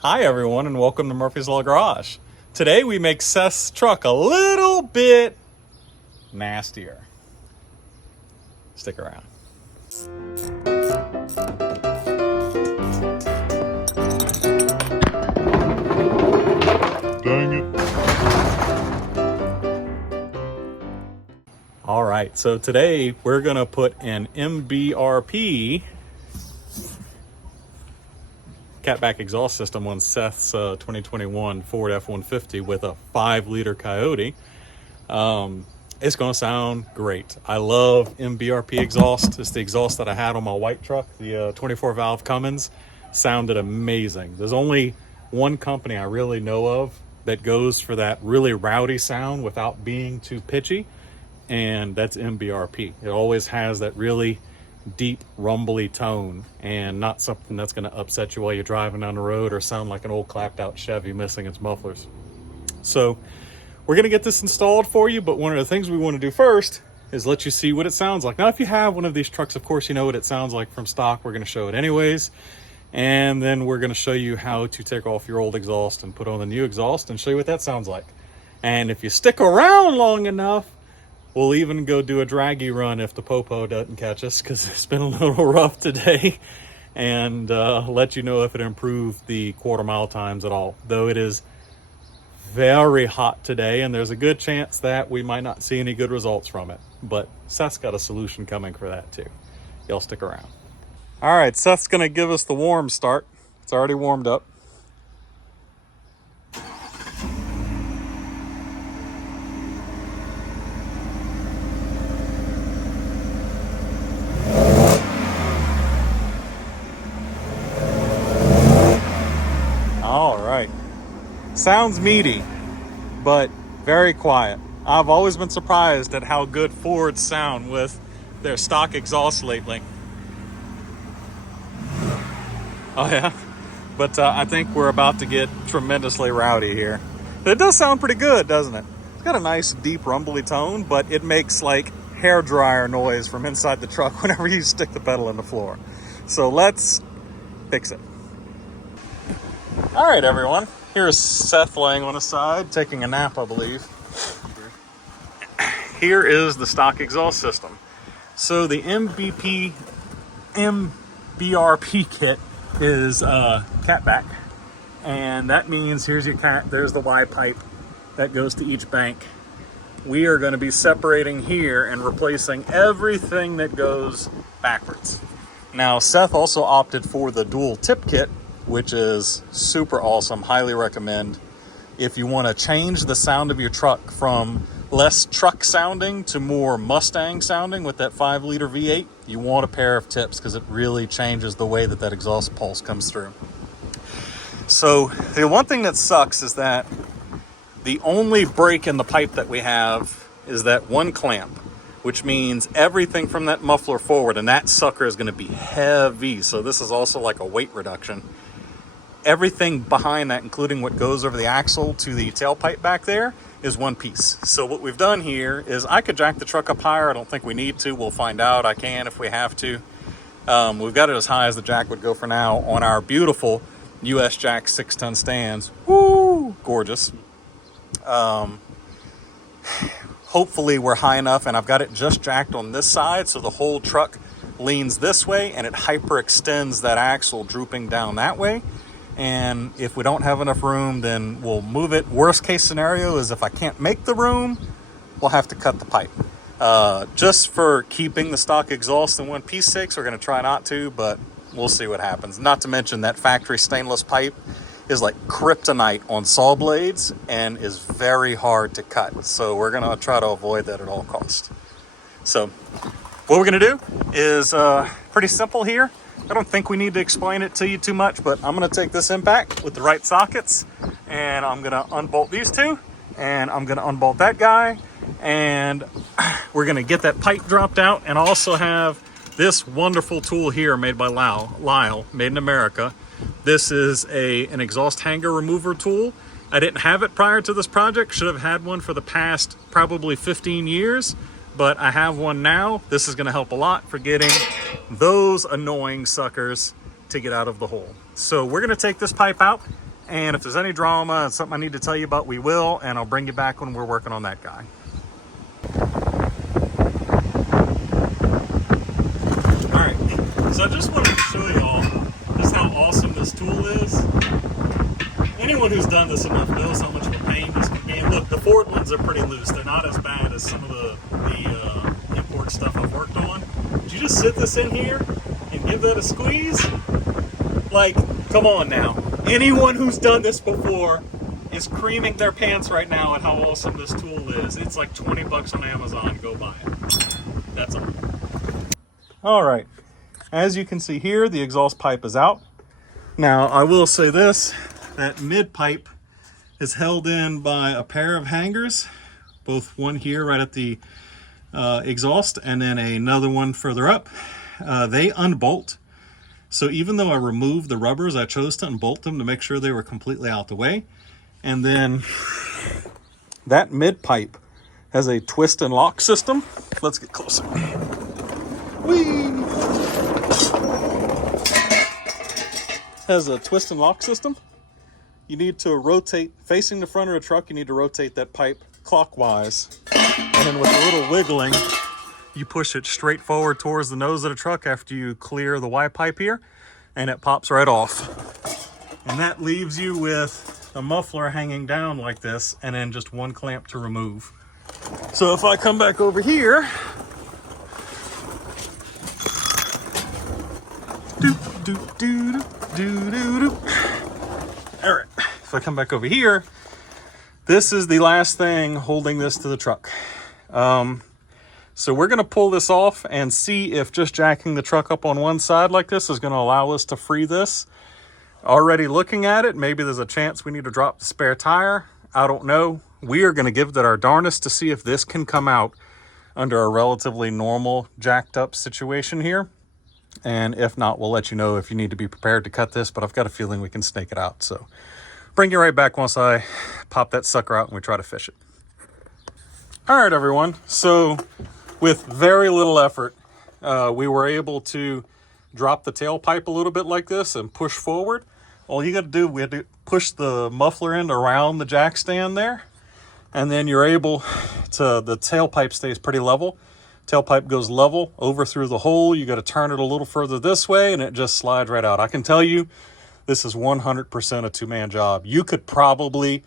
Hi everyone and welcome to Murphy's Law Garage. Today we make Seth's truck a little bit nastier. Stick around. Dang it. Alright, so today we're gonna put an MBRP catback exhaust system on Seth's 2021 Ford F-150 with a 5-liter Coyote. It's going to sound great. I love MBRP exhaust. It's the exhaust that I had on my white truck, the 24-valve Cummins. Sounded amazing. There's only one company I really know of that goes for that really rowdy sound without being too pitchy, and that's MBRP. It always has that really deep rumbly tone and not something that's going to upset you while you're driving down the road or sound like an old clapped out Chevy missing its mufflers. So we're going to get this installed for you, but one of the things we want to do first is let you see what it sounds like. Now if you have one of these trucks, of course you know what it sounds like from stock. We're going to show it anyways, and then we're going to show you how to take off your old exhaust and put on the new exhaust and show you what that sounds like. And if you stick around long enough, we'll even go do a Dragy run if the popo doesn't catch us, because it's been a little rough today, and let you know if it improved the quarter-mile times at all. Though it is very hot today, and there's a good chance that we might not see any good results from it. But Seth's got a solution coming for that too. Y'all stick around. All right, Seth's going to give us the warm start. It's already warmed up. All right, sounds meaty, but very quiet. I've always been surprised at how good Fords sound with their stock exhaust lately. Oh yeah, but I think we're about to get tremendously rowdy here. It does sound pretty good, doesn't it? It's got a nice deep rumbly tone, but it makes like hair dryer noise from inside the truck whenever you stick the pedal in the floor. So let's fix it. All right, everyone. Here's Seth laying on his side, taking a nap, I believe. Here is the stock exhaust system. So the MBRP kit is catback, and that means here's your cat. There's the Y pipe that goes to each bank. We are going to be separating here and replacing everything that goes backwards. Now, Seth also opted for the dual tip kit, which is super awesome. Highly recommend. If you want to change the sound of your truck from less truck sounding to more Mustang sounding with that 5-liter V8, you want a pair of tips, because it really changes the way that exhaust pulse comes through. So the one thing that sucks is that the only break in the pipe that we have is that one clamp, which means everything from that muffler forward, and that sucker is going to be heavy. So this is also like a weight reduction. Everything behind that, including what goes over the axle to the tailpipe back there, is one piece. So what we've done here is I could jack the truck up higher. I don't think we need to. We'll find out. I can if we have to. We've got it as high as the jack would go for now on our beautiful US Jack 6-ton stands. Woo! Gorgeous. Hopefully we're high enough, and I've got it just jacked on this side so the whole truck leans this way and it hyperextends that axle drooping down that way. And if we don't have enough room, then we'll move it. Worst case scenario is if I can't make the room, we'll have to cut the pipe. Just for keeping the stock exhaust in one piece sakes, we're going to try not to, but we'll see what happens. Not to mention that factory stainless pipe is like kryptonite on saw blades and is very hard to cut. So we're going to try to avoid that at all costs. So what we're going to do is pretty simple here. I don't think we need to explain it to you too much, but I'm going to take this impact with the right sockets, and I'm going to unbolt these two, and I'm going to unbolt that guy, and we're going to get that pipe dropped out, and also have this wonderful tool here made by Lyle, made in America. This is an exhaust hanger remover tool. I didn't have it prior to this project. Should have had one for the past probably 15 years. But I have one now. This is going to help a lot for getting those annoying suckers to get out of the hole. So we're going to take this pipe out And if there's any drama and something I need to tell you about, we will, and I'll bring you back when we're working on that guy. All right, so I just wanted to show y'all just how awesome this tool is. Anyone who's done this enough knows how much of a pain this can be. And look, the Ford ones are pretty loose. They're not as bad as some of the import stuff I've worked on. But you just sit this in here and give that a squeeze. Like, come on now. Anyone who's done this before is creaming their pants right now at how awesome this tool is. It's like 20 bucks on Amazon. Go buy it. That's all. All right. As you can see here, the exhaust pipe is out. Now, I will say this, that mid pipe is held in by a pair of hangers, both one here right at the exhaust and then another one further up. They unbolt. So even though I removed the rubbers, I chose to unbolt them to make sure they were completely out the way. And then that mid pipe has a twist and lock system. Let's get closer. Whee! Has a twist and lock system. You need to rotate, facing the front of the truck, you need to rotate that pipe clockwise. And then with a little wiggling, you push it straight forward towards the nose of the truck after you clear the Y pipe here, and it pops right off. And that leaves you with a muffler hanging down like this, and then just one clamp to remove. So if I come back over here, all right, if I come back over here, this is the last thing holding this to the truck. So we're going to pull this off and see if just jacking the truck up on one side like this is going to allow us to free this. Already looking at it, maybe there's a chance we need to drop the spare tire. I don't know. We are going to give that our darnest to see if this can come out under a relatively normal jacked up situation here. And if not, we'll let you know if you need to be prepared to cut this, but I've got a feeling we can snake it out. So bring you right back once I pop that sucker out and we try to fish it. All right, everyone. So with very little effort, we were able to drop the tailpipe a little bit like this and push forward. All you got to do, we had to push the muffler end around the jack stand there, and then you're able to, the tailpipe stays pretty level. Tailpipe goes level over through the hole. You got to turn it a little further this way, and it just slides right out. I can tell you, this is 100% a two-man job. You could probably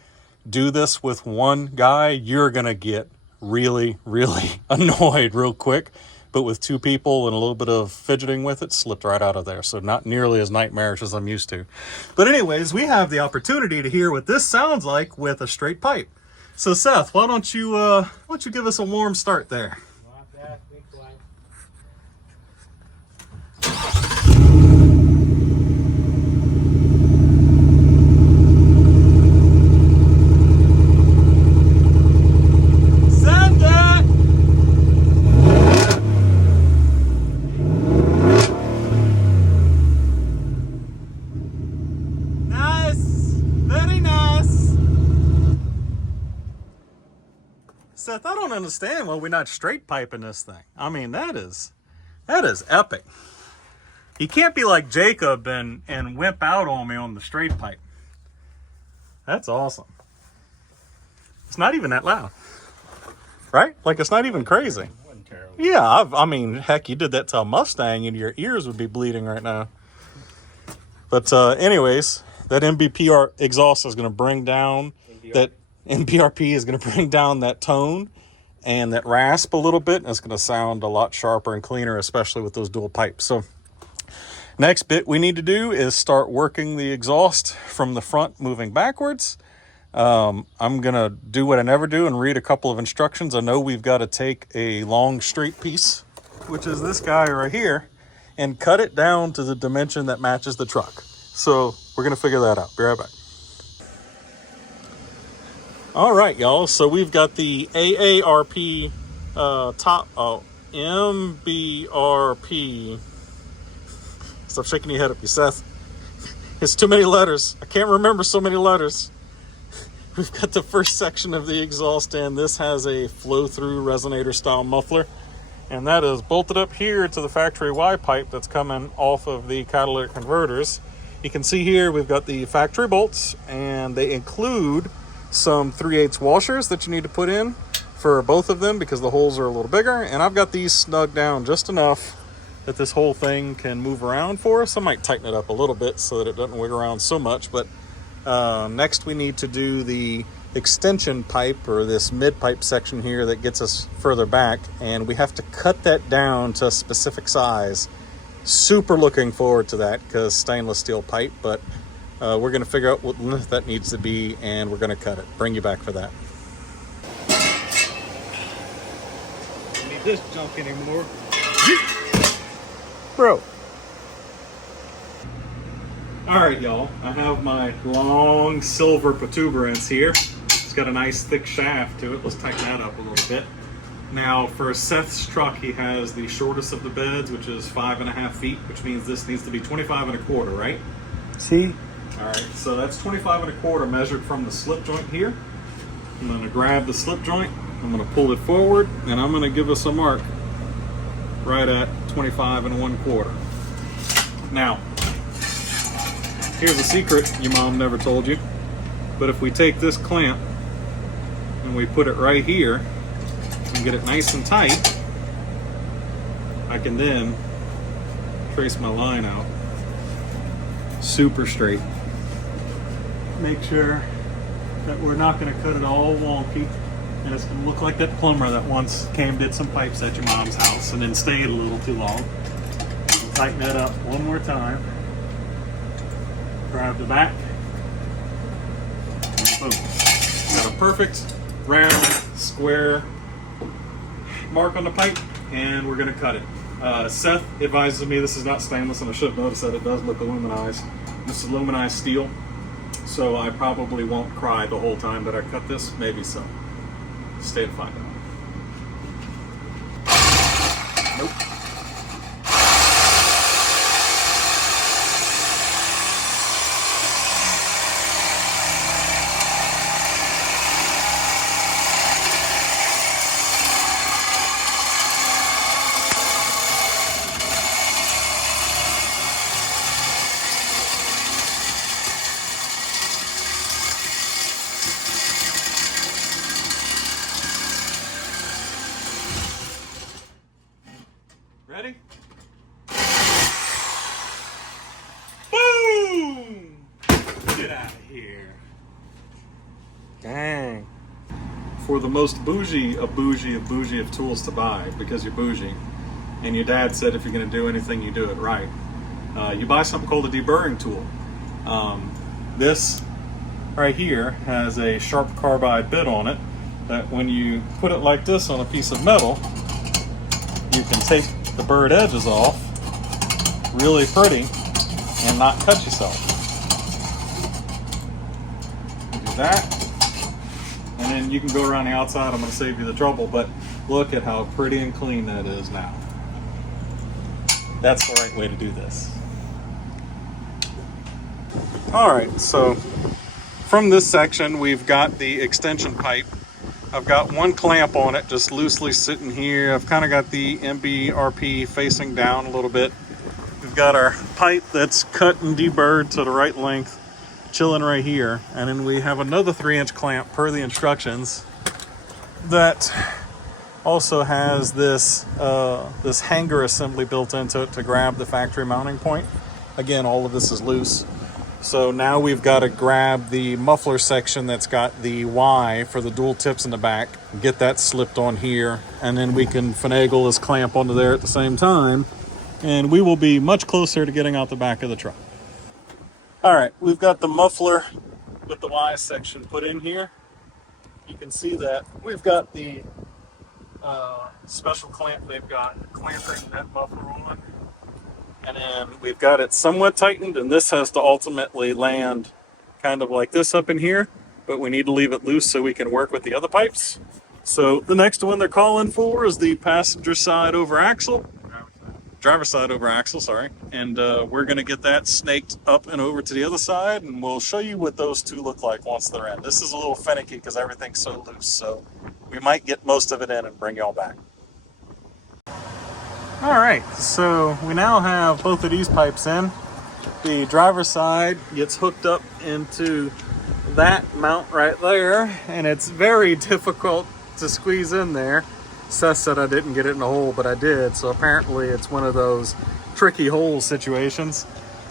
do this with one guy. You're going to get really, really annoyed real quick. But with two people and a little bit of fidgeting with it, slipped right out of there. So not nearly as nightmarish as I'm used to. But anyways, we have the opportunity to hear what this sounds like with a straight pipe. So Seth, why don't you give us a warm start there? Seth, I don't understand why we're not straight piping this thing. I mean, that is epic. You can't be like Jacob and wimp out on me on the straight pipe. That's awesome. It's not even that loud, right? Like, it's not even crazy. Yeah, I mean, heck, you did that to a Mustang and your ears would be bleeding right now. But anyways, that MBRP exhaust is going to bring down that MBRP is going to bring down that tone and that rasp a little bit. And it's going to sound a lot sharper and cleaner, especially with those dual pipes. So next bit we need to do is start working the exhaust from the front moving backwards. I'm going to do what I never do and read a couple of instructions. I know we've got to take a long straight piece, which is this guy right here, and cut it down to the dimension that matches the truck. So we're going to figure that out. Be right back. All right, y'all. So we've got the AARP MBRP. Stop shaking your head up, you Seth. It's too many letters. I can't remember so many letters. We've got the first section of the exhaust, and this has a flow-through resonator style muffler, and that is bolted up here to the factory Y pipe that's coming off of the catalytic converters. You can see here we've got the factory bolts, and they include some 3/8 washers that you need to put in for both of them because the holes are a little bigger. And I've got these snug down just enough that this whole thing can move around for us. I might tighten it up a little bit so that it doesn't wiggle around so much. But next we need to do the extension pipe, or this mid pipe section here that gets us further back, and we have to cut that down to a specific size. Super looking forward to that because stainless steel pipe, but we're going to figure out what length that needs to be, and we're going to cut it. Bring you back for that. Don't need this junk anymore. Bro. Alright, y'all. I have my long silver protuberance here. It's got a nice thick shaft to it. Let's tighten that up a little bit. Now, for Seth's truck, he has the shortest of the beds, which is 5.5 feet, which means this needs to be 25 1/4, right? See? Alright, so that's 25 1/4 measured from the slip joint here. I'm going to grab the slip joint, I'm going to pull it forward, and I'm going to give us a mark right at 25 1/4. Now, here's a secret your mom never told you, but if we take this clamp and we put it right here and get it nice and tight, I can then trace my line out super straight. Make sure that we're not going to cut it all wonky, and it's going to look like that plumber that once came did some pipes at your mom's house and then stayed a little too long. We'll tighten that up one more time. Grab the back. Boom. Got a perfect round square mark on the pipe, and we're going to cut it. Seth advises me this is not stainless, and I should have noticed that it does look aluminized. This is aluminized steel, so I probably won't cry the whole time that I cut this. Maybe so. Stay to find out. Nope. Ready? Boom! Get out of here. Dang. For the most bougie of tools to buy, because you're bougie, and your dad said if you're going to do anything, you do it right, you buy something called a deburring tool. This right here has a sharp carbide bit on it that when you put it like this on a piece of metal, you can take the burred edges off really pretty and not cut yourself. Do that, and then you can go around the outside. I'm going to save you the trouble, but look at how pretty and clean that is now. That's the right way to do this. Alright, so from this section we've got the extension pipe. I've got one clamp on it just loosely sitting here. I've kind of got the MBRP facing down a little bit. We've got our pipe that's cut and deburred to the right length, chilling right here. And then we have another 3-inch clamp per the instructions that also has this this hanger assembly built into it to grab the factory mounting point. Again, all of this is loose. So now we've got to grab the muffler section that's got the Y for the dual tips in the back, get that slipped on here, and then we can finagle this clamp onto there at the same time, and we will be much closer to getting out the back of the truck. All right, we've got the muffler with the Y section put in here. You can see that we've got the special clamp they've got clamping that muffler on. And then we've got it somewhat tightened, and this has to ultimately land kind of like this up in here, but we need to leave it loose so we can work with the other pipes. So the next one they're calling for is the passenger side over axle. Driver side over axle, sorry. And we're going to get that snaked up and over to the other side, and we'll show you what those two look like once they're in. This is a little finicky because everything's so loose, so we might get most of it in and bring y'all back. All right, so we now have both of these pipes in. The driver's side gets hooked up into that mount right there, and it's very difficult to squeeze in there. Seth said I didn't get it in the hole, but I did, so apparently it's one of those tricky hole situations.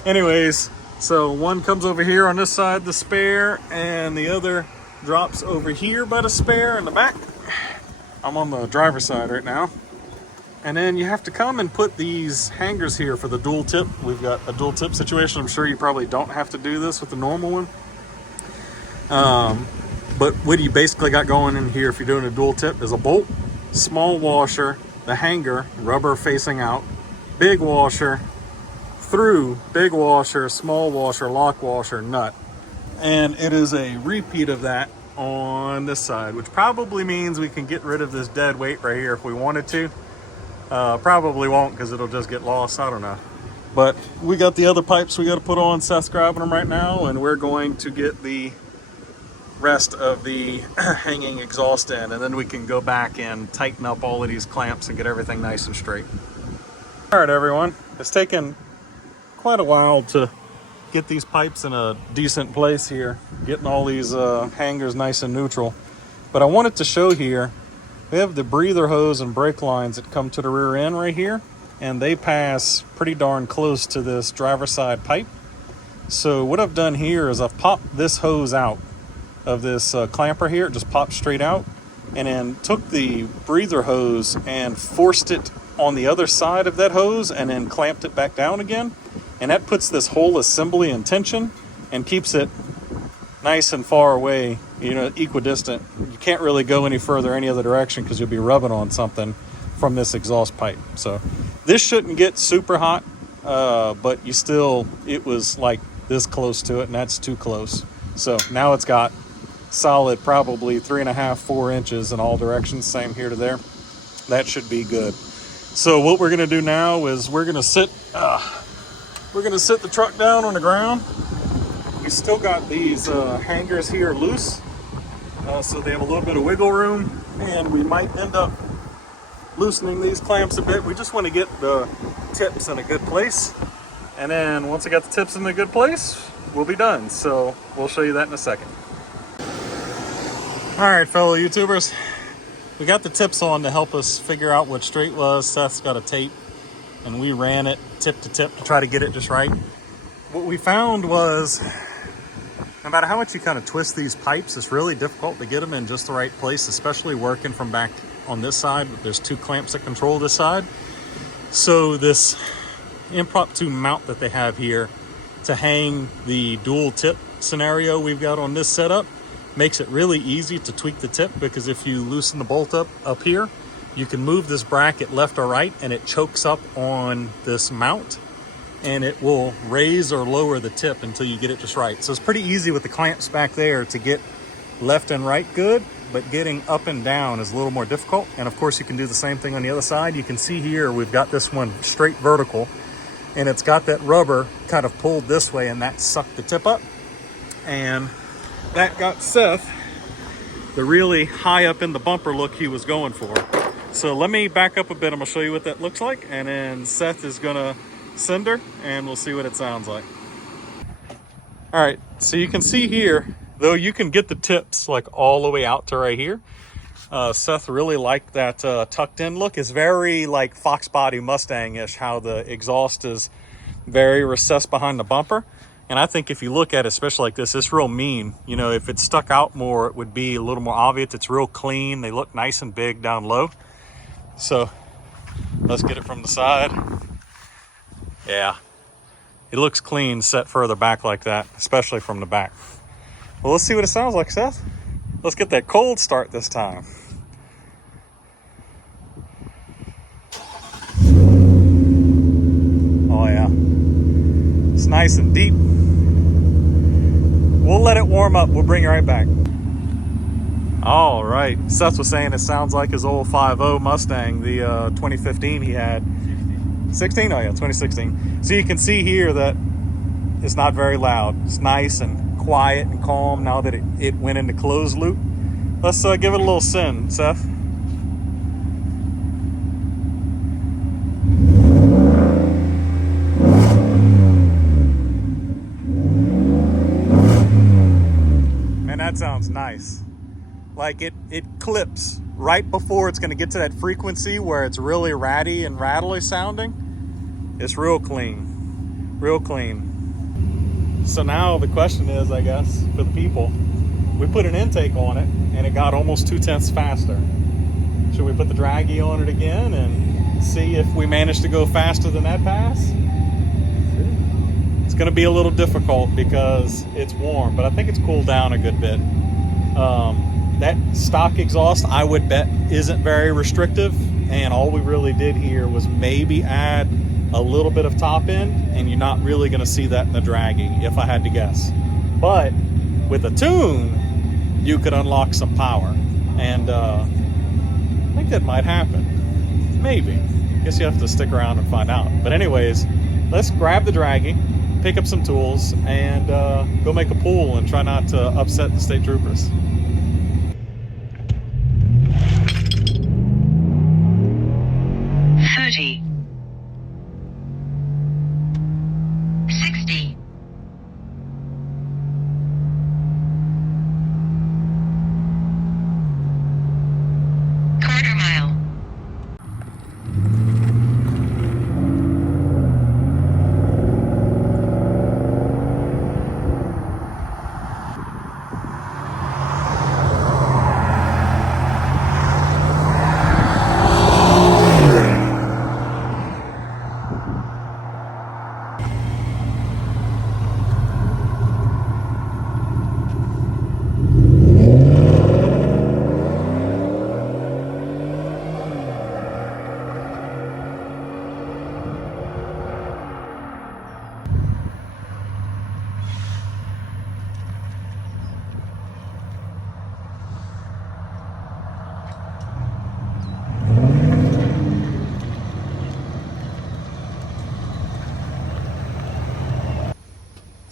Anyways, so one comes over here on this side, the spare, and the other drops over here by the spare in the back. I'm on the driver's side right now. And then you have to come and put these hangers here for the dual tip. We've got a dual tip situation. I'm sure you probably don't have to do this with the normal one. But what you basically got going in here if you're doing a dual tip is a bolt, small washer, the hanger, rubber facing out, big washer, through, big washer, small washer, lock washer, nut. And it is a repeat of that on this side, which probably means we can get rid of this dead weight right here if we wanted to. Probably won't because it'll just get lost. I don't know. But we got the other pipes we got to put on. Seth's grabbing them right now, and we're going to get the rest of the hanging exhaust in, and then we can go back and tighten up all of these clamps and get everything nice and straight. All right, everyone. It's taken quite a while to get these pipes in a decent place here, getting all these hangers nice and neutral. But I wanted to show here, we have the breather hose and brake lines that come to the rear end right here, and they pass pretty darn close to this driver's side pipe. So what I've done here is I've popped this hose out of this clamper here. It just popped straight out, and then took the breather hose and forced it on the other side of that hose and then clamped it back down again. And that puts this whole assembly in tension and keeps it nice and far away, you know, equidistant. You can't really go any further any other direction because you'll be rubbing on something from this exhaust pipe. So this shouldn't get super hot, but you still, it was like this close to it, and that's too close. So now it's got solid probably 3.5, 4 inches in all directions, same here to there. That should be good. So what we're gonna do now is we're gonna sit the truck down on the ground. We still got these hangers here loose, so they have a little bit of wiggle room, and we might end up loosening these clamps a bit. We just want to get the tips in a good place, and then once I got the tips in a good place, we'll be done. So we'll show you that in a second. All right, fellow YouTubers, we got the tips on to help us figure out what straight was. Seth's got a tape, and we ran it tip to tip to try to get it just right. What we found was, no matter how much you kind of twist these pipes, it's really difficult to get them in just the right place, especially working from back on this side. There's 2 clamps that control this side. So this impromptu mount that they have here to hang the dual tip scenario we've got on this setup makes it really easy to tweak the tip, because if you loosen the bolt up here, you can move this bracket left or right, and it chokes up on this mount, and it will raise or lower the tip until you get it just right. So it's pretty easy with the clamps back there to get left and right good, but getting up and down is a little more difficult. And of course you can do the same thing on the other side. You can see here we've got this one straight vertical, and it's got that rubber kind of pulled this way, and that sucked the tip up, and that got Seth the really high up in the bumper look he was going for. So let me back up a bit. I'm gonna show you what that looks like, and then Seth is gonna send her, and we'll see what it sounds like. All right, so you can see here, though you can get the tips like all the way out to right here. Seth really liked that tucked in look. It's very like Fox Body Mustang-ish, how the exhaust is very recessed behind the bumper. And I think if you look at it, especially like this, it's real mean. You know, if it stuck out more, it would be a little more obvious. It's real clean. They look nice and big down low. So let's get it from the side. Yeah, it looks clean set further back like that, especially from the back. Well, let's see what it sounds like, Seth. Let's get that cold start this time. Oh yeah, it's nice and deep. We'll let it warm up. We'll bring it right back. All right, Seth was saying it sounds like his old 5.0 Mustang, the 2015 he had. 16? Oh yeah, 2016. So you can see here that it's not very loud. It's nice and quiet and calm now that it went into closed loop. Let's give it a little send, Seth. that sounds nice. Like it clips right before it's going to get to that frequency where it's really ratty and rattly sounding. It's real clean, real clean. So now the question is, I guess, for the people, we put an intake on it and it got almost 0.2 faster. Should we put the Dragy on it again and see if we manage to go faster than that pass? It's going to be a little difficult because it's warm, but I think it's cooled down a good bit. That stock exhaust, I would bet, isn't very restrictive, and all we really did here was maybe add a little bit of top end, and you're not really going to see that in the Dragy, if I had to guess. But with a tune, you could unlock some power, and I think that might happen. Maybe. I guess you have to stick around and find out. But anyways, let's grab the Dragy, pick up some tools, and go make a pool and try not to upset the state troopers. 30, 60, 1/4 mile.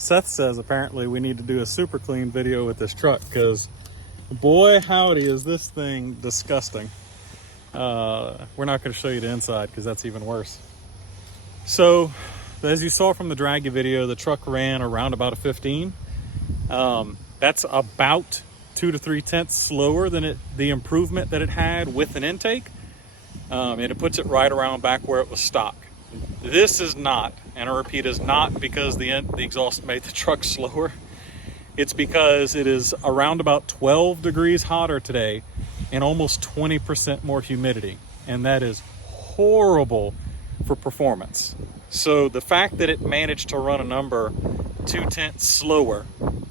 Seth says apparently we need to do a super clean video with this truck because boy howdy is this thing disgusting. We're not going to show you the inside because that's even worse. So as you saw from the Dragy video, the truck ran around about a 15. That's about 2 to 3 tenths slower than the improvement that it had with an intake, and it puts it right around back where it was stock. This is not, and I repeat, is not because the exhaust made the truck slower. It's because it is around about 12 degrees hotter today and almost 20% more humidity, and that is horrible for performance. So the fact that it managed to run a number 0.2 slower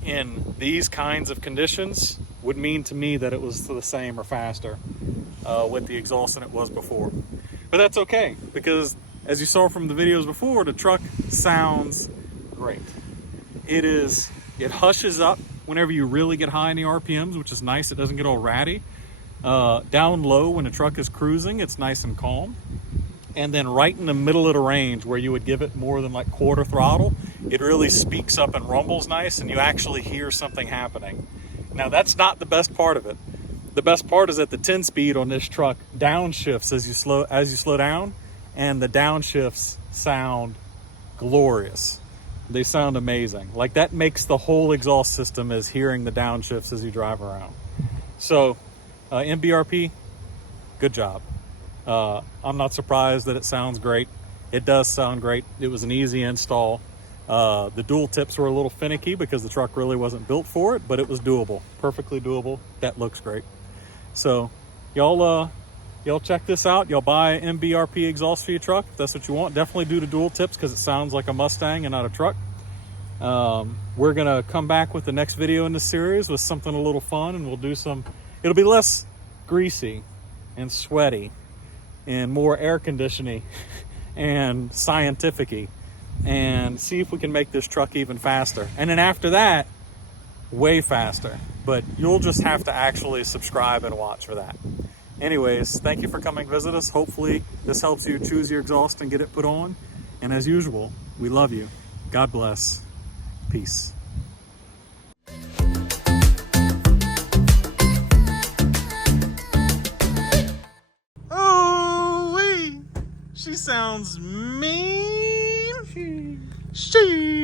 in these kinds of conditions would mean to me that it was the same or faster with the exhaust than it was before. But that's okay, because as you saw from the videos before, the truck sounds great. It hushes up whenever you really get high in the RPMs, which is nice. It doesn't get all ratty. Down low when the truck is cruising, it's nice and calm. And then right in the middle of the range where you would give it more than like 1/4 throttle, it really speaks up and rumbles nice, and you actually hear something happening. Now that's not the best part of it. The best part is that the 10 speed on this truck downshifts as you slow down, and the downshifts sound glorious. They sound amazing. Like that makes the whole exhaust system as hearing the downshifts as you drive around. So MBRP, good job. I'm not surprised that it sounds great. It does sound great. It was an easy install. The dual tips were a little finicky because the truck really wasn't built for it, but it was doable, perfectly doable. That looks great. So y'all check this out. Y'all buy an MBRP exhaust for your truck if that's what you want. Definitely do the dual tips because it sounds like a Mustang and not a truck. We're gonna come back with the next video in this series with something a little fun, and we'll do it'll be less greasy and sweaty and more air conditioning and scientific-y, and see if we can make this truck even faster. And then after that, way faster. But you'll just have to actually subscribe and watch for that. Anyways, thank you for coming visit us. Hopefully this helps you choose your exhaust and get it put on. And as usual, we love you. God bless. Peace. Oh, she sounds mean. She.